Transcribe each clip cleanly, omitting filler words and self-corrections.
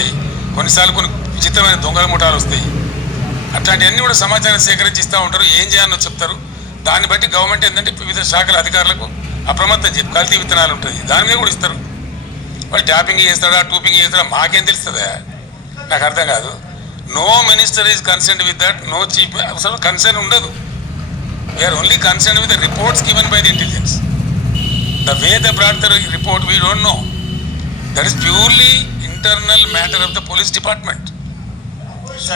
ఉంటాయి, కొన్నిసార్లు కొన్ని విచిత్రమైన దొంగల ముఠాలు వస్తాయి. అట్లాంటివన్నీ కూడా సమాచారం సేకరించి ఇస్తూ ఉంటారు, ఏం చేయాలో చెప్తారు. దాన్ని బట్టి గవర్నమెంట్ ఏంటంటే వివిధ శాఖల అధికారులకు అప్రమత్తం చెప్పి కల్తీ విత్తనాలు ఉంటుంది దాని మీద కూడా ఇస్తారు. వాళ్ళు ట్యాపింగ్ చేస్తాడా టూపింగ్ చేస్తాడా మాకేం తెలుస్తుందా, నాకు అర్థం కాదు. No minister is concerned with that, no chief అసలు కన్సర్న్ ఉండదు. We're only concerned with the reports given by the intelligence. The way they brought the report, we don't know. That is purely internal matter of the police department.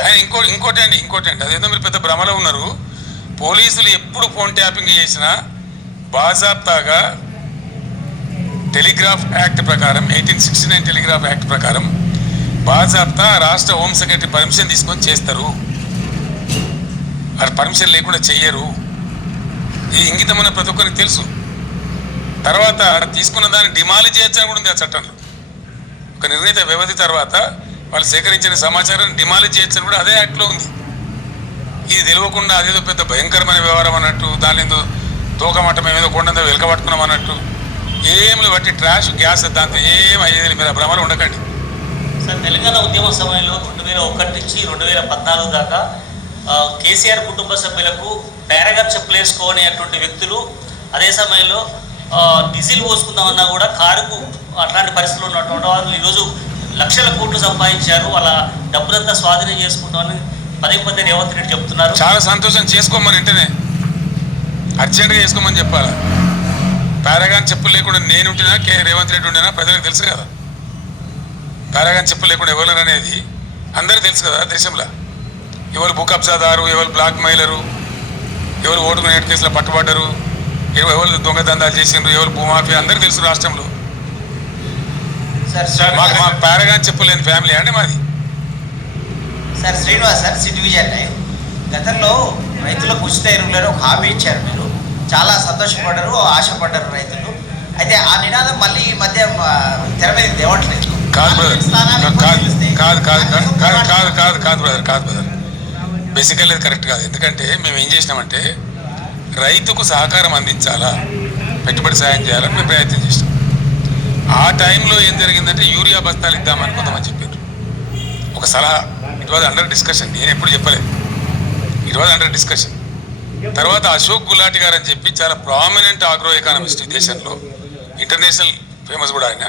And ఇంకోటి అండి అదేదో మీరు పెద్ద భ్రమలో ఉన్నారు. పోలీసులు ఎప్పుడు ఫోన్ ట్యాపింగ్ చేసినా బాజాబ్తాగా టెలిగ్రాఫ్ యాక్ట్ ప్రకారం 1869 టెలిగ్రాఫ్ యాక్ట్ ప్రకారం బాజాబ్తా రాష్ట్ర హోమ్ సెక్రటరీ పర్మిషన్ తీసుకొని చేస్తారు. అది పర్మిషన్ లేకుండా చెయ్యరు. ఈ ఇంగితం ఉన్న ప్రతి ఒక్కరికి తెలుసు. తర్వాత తీసుకున్న దాన్ని డిమాలిజ్ చేయొచ్చని కూడా ఉంది ఆ చట్టంలో. ఒక నిర్ణీత వ్యవధి తర్వాత వాళ్ళు సేకరించిన సమాచారాన్ని డిమాలిజ్ చేయొచ్చని కూడా అదే యాక్ట్లో ఉంది. ఇది తెలియకుండా అదేదో పెద్ద భయంకరమైన వ్యవహారం అన్నట్టు, దాని ఏదో తోకమట్ట మేము ఏదో కొండంతో వెలకబట్టుకున్నాం అన్నట్టు ఏమి బట్టి ట్రాష్ గ్యాస్ దాంతో ఏం అయ్యేది మీరు భ్రమలు ఉండకండి. సార్, తెలంగాణ ఉద్యమ సమయంలో 2001 నుంచి 2014 దాకా కేసీఆర్ కుటుంబ సభ్యులకు పారాగాన్ చెప్పులు వేసుకోనేటువంటి వ్యక్తులు అదే సమయంలో డీజిల్ పోసుకుందామన్నా కూడా కారుకు అట్లాంటి పరిస్థితులు ఉన్నటువంటి వారు ఈరోజు లక్షల కోట్లు సంపాదించారు. వాళ్ళ డబ్బులంతా స్వాధీనం చేసుకుంటామని పదే రేవంత్ రెడ్డి చెప్తున్నారు. చాలా సంతోషం, చేసుకోమని వెంటనే అర్జెంటుగా చేసుకోమని చెప్పాలి. పారాగాన్ చెప్పులు లేకుండా నేను ఉంటేనా రేవంత్ రెడ్డి ఉండేనా ప్రజలకు తెలుసు కదా. పారాగాన్ చెప్పులు లేకుండా ఎవరు అనేది అందరికీ తెలుసు కదా. దేశంలో ఎవరు భూ కబ్జాదారు, ఎవరు బ్లాక్ మెయిలరు, ఎవరు ఓటుకునే కేసులో పట్టుబడ్డరు, ఎవరు దొంగదందాలు చేసిండ్రు, ఎవరు భూమాఫియా అందరికీ తెలుసు రాష్ట్రంలో. మాకు పారాగాన్ చెప్పులేని ఫ్యామిలీ అండి మాది. Sir Srinivas sir, city Vijayan గతంలో రైతులకు ఉచిత ఎరువులను ఒక హామీ ఇచ్చారు. మీరు చాలా సంతోషపడ్డారు, ఆశపడ్డారు రైతులు. అయితే ఆ నినాదం మళ్ళీ ఈ మధ్య తెర మీద తేవట్లేదు. కాదు బ్రదర్, బేసికల్లీ అది కరెక్ట్ కాదు. ఎందుకంటే మేము ఏం చేసినామంటే రైతుకు సహకారం అందించాలా, పెట్టుబడి సాయం చేయాలని మేము ప్రయత్నం చేసినాం. ఆ టైంలో ఏం జరిగిందంటే యూరియా బస్తాలు ఇద్దామని కొంతమంది చెప్పారు. ఒక సలహా, ఇట్ వాజ్ అండర్ డిస్కషన్, నేను ఎప్పుడు చెప్పలేదు, ఇట్ వాజ్ అండర్ డిస్కషన్. తర్వాత అశోక్ గులాటి గారు అని చెప్పి చాలా ప్రామినెంట్ ఆగ్రో ఎకానమిస్ట్ ఈ దేశంలో, ఇంటర్నేషనల్ ఫేమస్ కూడా ఆయన,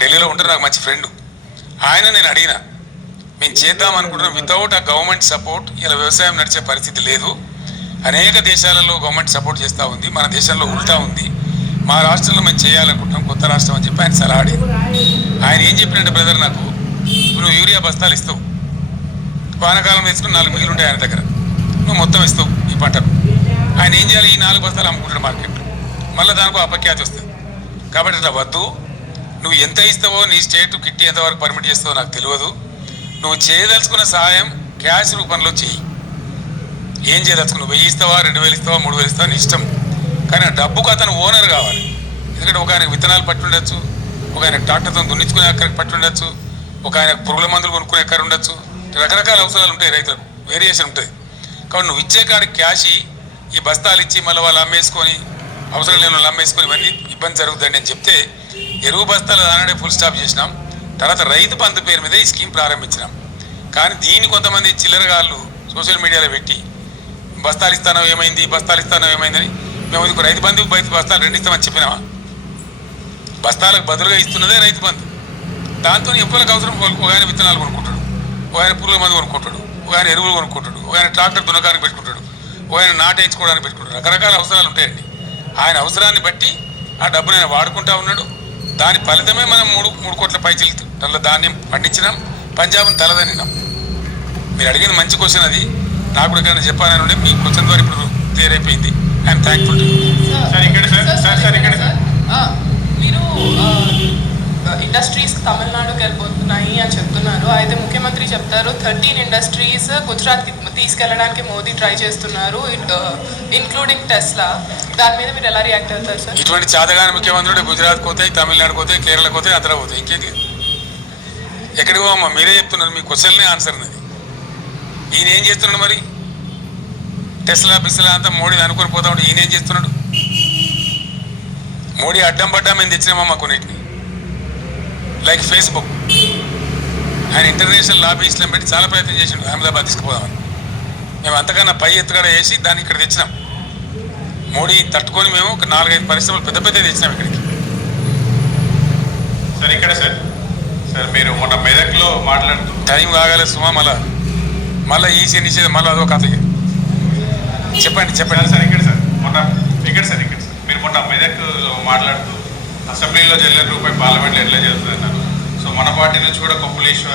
ఢిల్లీలో ఉంటారు, నాకు మంచి ఫ్రెండ్. ఆయన నేను అడిగిన, మేము చేద్దాం అనుకుంటున్నాం, వితౌట్ ఆ గవర్నమెంట్ సపోర్ట్ ఇలా వ్యవసాయం నడిచే పరిస్థితి లేదు. అనేక దేశాలలో గవర్నమెంట్ సపోర్ట్ చేస్తూ ఉంది, మన దేశంలో ఉల్టా ఉంది. మా రాష్ట్రంలో మేము చేయాలనుకుంటున్నాం కొత్త రాష్ట్రం అని చెప్పి ఆయన సలహా అడిగింది. ఆయన ఏం చెప్పినట్టు బ్రదర్, నాకు నువ్వు యూరియా బస్తాలు ఇస్తావు, వానాకాలం వేసుకుని 4 మిగిలి ఉంటాయి ఆయన దగ్గర, నువ్వు మొత్తం ఇస్తావు ఈ పంటను. ఆయన ఏం చేయాలి, ఈ 4 బస్తాలు అమ్ముకుంటాడు మార్కెట్లో, మళ్ళీ దానికి అపఖ్యాతి వస్తుంది. కాబట్టి ఇట్లా వద్దు, నువ్వు ఎంత ఇస్తావో నీ స్టేట్ కిట్టి ఎంతవరకు పర్మిట్ చేస్తావో నాకు తెలియదు. నువ్వు చేయదలుచుకున్న సహాయం క్యాష్ రూపంలో చెయ్యి. ఏం చేయదలుచుకున్నావు, 1000 ఇస్తావా, 2000 ఇస్తావా, 3000 ఇస్తావా నీ ఇష్టం. కానీ ఆ డబ్బుకు అతను ఓనర్ కావాలి. ఎందుకంటే ఒక ఆయనకు విత్తనాలు పట్టి ఉండొచ్చు, ఒక ఆయనకు ట్రాక్టర్తో దున్నించుకునే అక్కడికి పట్టి ఉండొచ్చు, ఒక ఆయనకు పురుగుల మందులు కొనుక్కునే ఎక్కడ ఉండొచ్చు. రకరకాల అవసరాలు ఉంటాయి రైతులకు, వేరియేషన్ ఉంటుంది. కాబట్టి నువ్వు ఇచ్చే కాడికి క్యాష్ ఈ బస్తాలు ఇచ్చి మళ్ళీ వాళ్ళు అమ్మేసుకొని అవసరం లేని వాళ్ళు అమ్మేసుకొని ఇవన్నీ ఇబ్బంది జరుగుతుంది అని చెప్తే ఎరువు బస్తాలు ఆనాడే ఫుల్ స్టాప్ చేసినాం. తర్వాత రైతు బంధు పేరు మీద ఈ స్కీమ్ ప్రారంభించినాం. కానీ దీన్ని కొంతమంది చిల్లరగాళ్ళు సోషల్ మీడియాలో పెట్టి బస్తాలు ఇస్తానో ఏమైంది, బస్తాలు ఇస్తానో ఏమైందని, మేము ఇది రైతు బంధు బస్తాలు 2 ఇస్తామని చెప్పినామా? బస్తాలకు బదులుగా ఇస్తున్నదే రైతు బంధు. దాంతో ఎవరికి అవసరం, ఒక ఆయన విత్తనాలు కొనుక్కుంటాడు, ఒక ఆయన పురుగుల మందు కొనుక్కుంటాడు, ఒక ఆయన ఎరువులు కొనుక్కుంటాడు, ఒక ఆయన ట్రాక్టర్ దున్నకానికి పెట్టుకుంటాడు, ఒక ఆయన నాటేయించుకోవడానికి పెట్టుకుంటాడు. రకరకాల అవసరాలు ఉంటాయండి. ఆయన అవసరాన్ని బట్టి ఆ డబ్బును ఆయన వాడుకుంటా ఉన్నాడు. దాని ఫలితమే మనం 3 కోట్ల పైచిలు ధాన్యం పండించినాం, పంజాబ్ని తలదనినాం. మీరు అడిగిన మంచి క్వశ్చన్ అది, నాకు కూడా ఎక్కడైనా చెప్పాలని ఉండే. మీ క్వశ్చన్ ద్వారా ఇప్పుడు క్లియర్ అయిపోయింది. I'm thankful to you. మీరు ఇండస్ట్రీస్ తమిళనాడుకి వెళ్ళిపోతున్నాయి అని చెప్తున్నారు. అయితే ముఖ్యమంత్రి చెప్తారు 13 ఇండస్ట్రీస్ గుజరాత్కి తీసుకెళ్ళడానికి మోదీ ట్రై చేస్తున్నారు, ఇన్క్లూడింగ్ టెస్లా. దాని మీద మీరు ఎలా రియాక్ట్ అవుతారు సార్? ఇటువంటి చాతగాని ముఖ్యమంత్రుడు గుజరాత్ పోతాయి, తమిళనాడు పోతాయి, కేరళ పోతాయి, ఆంధ్ర పోతాయి, ఇంకేంటి? ఎక్కడికి పోమ్మా? మీరే చెప్తున్నారు, మీ క్వశ్చన్లే ఆన్సర్ ఉన్నది. ఈయన ఏం చేస్తున్నాడు మరి? టెస్లా బిస్లా అంతా మోడీ అనుకుని పోతా ఉంటే ఈయన ఏం చేస్తున్నాడు? మోడీ అడ్డం పడ్డా మేము తెచ్చినామమ్మా కొన్నిటిని, లైక్ ఫేస్బుక్. ఆయన ఇంటర్నేషనల్ లాబీస్లను పెట్టి చాలా ప్రయత్నం చేసిండు అహ్మదాబాద్ తీసుకుపోదామని. మేము అంతకన్నా పై ఎత్తుగడ వేసి దాన్ని ఇక్కడ తెచ్చినాం. మోడీ తట్టుకొని మేము ఒక 4-5 పరిశ్రమలు పెద్ద పెద్ద తెచ్చినాం ఇక్కడికి. సార్ ఇక్కడ సార్ మీరు మొన్న మెదక్లో మాట్లాడుతూ టైం కాగలేదు సుమా, మళ్ళీ ఈసీ నిషేధం మళ్ళీ అదొక కథ. చెప్పండి సార్ ఇక్కడ సార్ మీరు మొన్న మెదక్ మాట్లాడుతూ అసెంబ్లీలో చెల్లెని రూపాయి పార్లమెంట్లో ఎట్లా జరుగుతుంది అన్నారు. సో మన పార్టీ నుంచి కూడా కొప్పులు ఇష్యూ